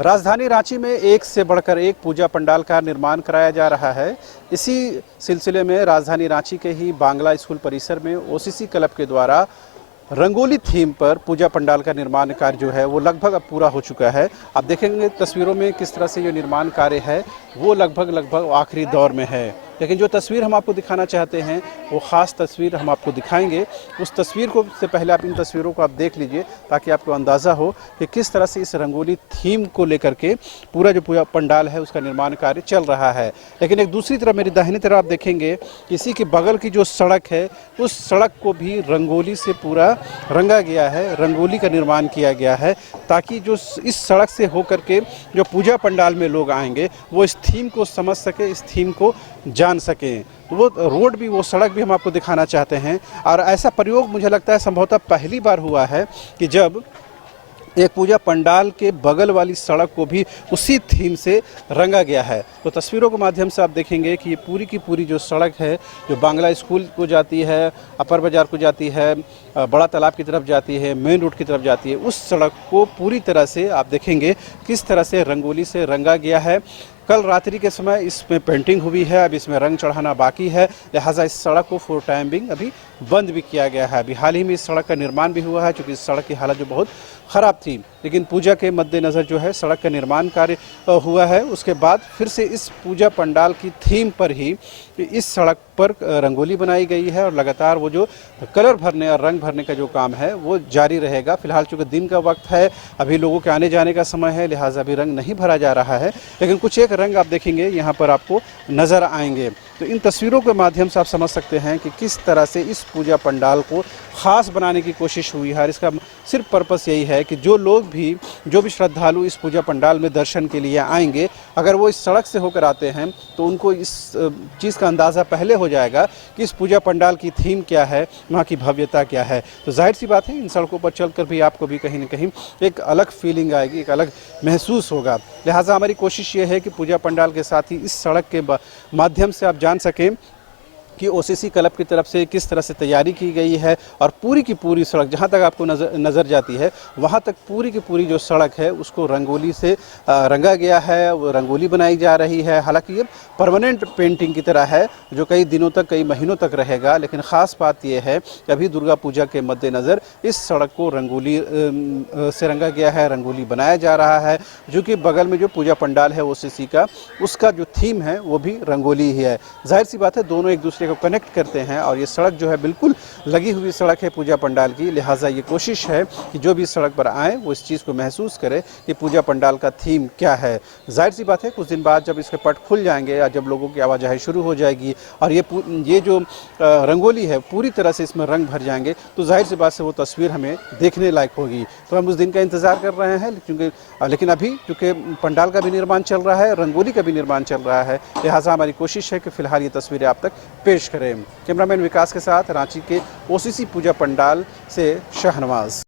राजधानी रांची में एक से बढ़कर एक पूजा पंडाल का निर्माण कराया जा रहा है। इसी सिलसिले में राजधानी रांची के ही बांग्ला स्कूल परिसर में ओसीसी क्लब के द्वारा रंगोली थीम पर पूजा पंडाल का निर्माण कार्य जो है वो लगभग अब पूरा हो चुका है। आप देखेंगे तस्वीरों में किस तरह से ये निर्माण कार्य है वो लगभग आखिरी दौर में है। लेकिन जो तस्वीर हम आपको दिखाना चाहते हैं वो ख़ास तस्वीर हम आपको दिखाएंगे। उस तस्वीर को से पहले आप इन तस्वीरों को आप देख लीजिए ताकि आपको अंदाज़ा हो कि किस तरह से इस रंगोली थीम को लेकर के पूरा जो पूजा पंडाल है उसका निर्माण कार्य चल रहा है। लेकिन एक दूसरी तरफ मेरी दाहिनी तरफ आप देखेंगे इसी के बगल की जो सड़क है उस सड़क को भी रंगोली से पूरा रंगा गया है, रंगोली का निर्माण किया गया है ताकि जो इस सड़क से होकर के जो पूजा पंडाल में लोग आएंगे वो इस थीम को समझ सके, इस थीम को जान सकें। तो वो रोड भी, वो सड़क भी हम आपको दिखाना चाहते हैं। और ऐसा प्रयोग मुझे लगता है संभवतः पहली बार हुआ है कि जब एक पूजा पंडाल के बगल वाली सड़क को भी उसी थीम से रंगा गया है। तो तस्वीरों के माध्यम से आप देखेंगे कि ये पूरी की पूरी जो सड़क है जो बांग्ला स्कूल को जाती है, अपर बाज़ार को जाती है, बड़ा तालाब की तरफ जाती है, मेन रोड की तरफ जाती है, उस सड़क को पूरी तरह से आप देखेंगे किस तरह से रंगोली से रंगा गया है। कल रात्रि के समय इसमें पेंटिंग हुई है, अब इसमें रंग चढ़ाना बाकी है, लिहाजा इस सड़क को फॉर टाइम बिंग अभी बंद भी किया गया है। अभी हाल ही में इस सड़क का निर्माण भी हुआ है क्योंकि इस सड़क की हालत जो बहुत ख़राब थी, लेकिन पूजा के मद्देनज़र जो है सड़क का निर्माण कार्य हुआ है। उसके बाद फिर से इस पूजा पंडाल की थीम पर ही इस सड़क पर रंगोली बनाई गई है और लगातार वो जो कलर भरने और रंग भरने का जो काम है वो जारी रहेगा। फिलहाल चूँकि दिन का वक्त है, अभी लोगों के आने जाने का समय है, लिहाजा अभी रंग नहीं भरा जा रहा है, लेकिन कुछ एक रंग आप देखेंगे यहाँ पर आपको नज़र आएंगे। तो इन तस्वीरों के माध्यम से आप समझ सकते हैं कि किस तरह से इस पूजा पंडाल को ख़ास बनाने की कोशिश हुई है। और इसका सिर्फ पर्पस यही है कि जो भी श्रद्धालु इस पूजा पंडाल में दर्शन के लिए आएंगे, अगर वो इस सड़क से होकर आते हैं तो उनको इस चीज़ का अंदाज़ा पहले हो जाएगा कि इस पूजा पंडाल की थीम क्या है, वहाँ की भव्यता क्या है। तो जाहिर सी बात है इन सड़कों पर चलकर भी आपको भी कहीं न कहीं एक अलग फीलिंग आएगी, एक अलग महसूस होगा। लिहाजा हमारी कोशिश ये है कि पूजा पंडाल के साथ ही इस सड़क के माध्यम से आप जान सकें कि ओसीसी क्लब की तरफ से किस तरह से तैयारी की गई है और पूरी की पूरी सड़क जहाँ तक आपको नज़र जाती है वहाँ तक पूरी की पूरी जो सड़क है उसको रंगोली से रंगा गया है, वो रंगोली बनाई जा रही है। हालांकि ये परमानेंट पेंटिंग की तरह है जो कई दिनों तक, कई महीनों तक रहेगा, लेकिन ख़ास बात यह है कि अभी दुर्गा पूजा के मद्देनज़र इस सड़क को रंगोली से रंगा गया है, रंगोली बनाया जा रहा है, जो कि बगल में जो पूजा पंडाल है ओसीसी का, उसका जो थीम है वो भी रंगोली ही है। जाहिर सी बात है दोनों एक दूसरे को कनेक्ट करते हैं और ये सड़क जो है बिल्कुल लगी हुई सड़क है पूजा पंडाल की। लिहाजा ये कोशिश है कि जो भी इस सड़क पर आए वो इस चीज़ को महसूस करे कि पूजा पंडाल का थीम क्या है। जाहिर सी बात है कुछ दिन बाद जब इसके पट खुल जाएंगे या जब लोगों की आवाजाही शुरू हो जाएगी और ये जो रंगोली है पूरी तरह से इसमें रंग भर जाएंगे तो जाहिर सी बात से वो तस्वीर हमें देखने लायक होगी। तो हम उस दिन का इंतज़ार कर रहे हैं, लेकिन अभी चूँकि पंडाल का भी निर्माण चल रहा है, रंगोली का भी निर्माण चल रहा है, लिहाजा हमारी कोशिश है कि फ़िलहाल ये तस्वीरें आप तक पेश करें। कैमरामैन विकास के साथ रांची के ओसीसी पूजा पंडाल से शाहनवाज।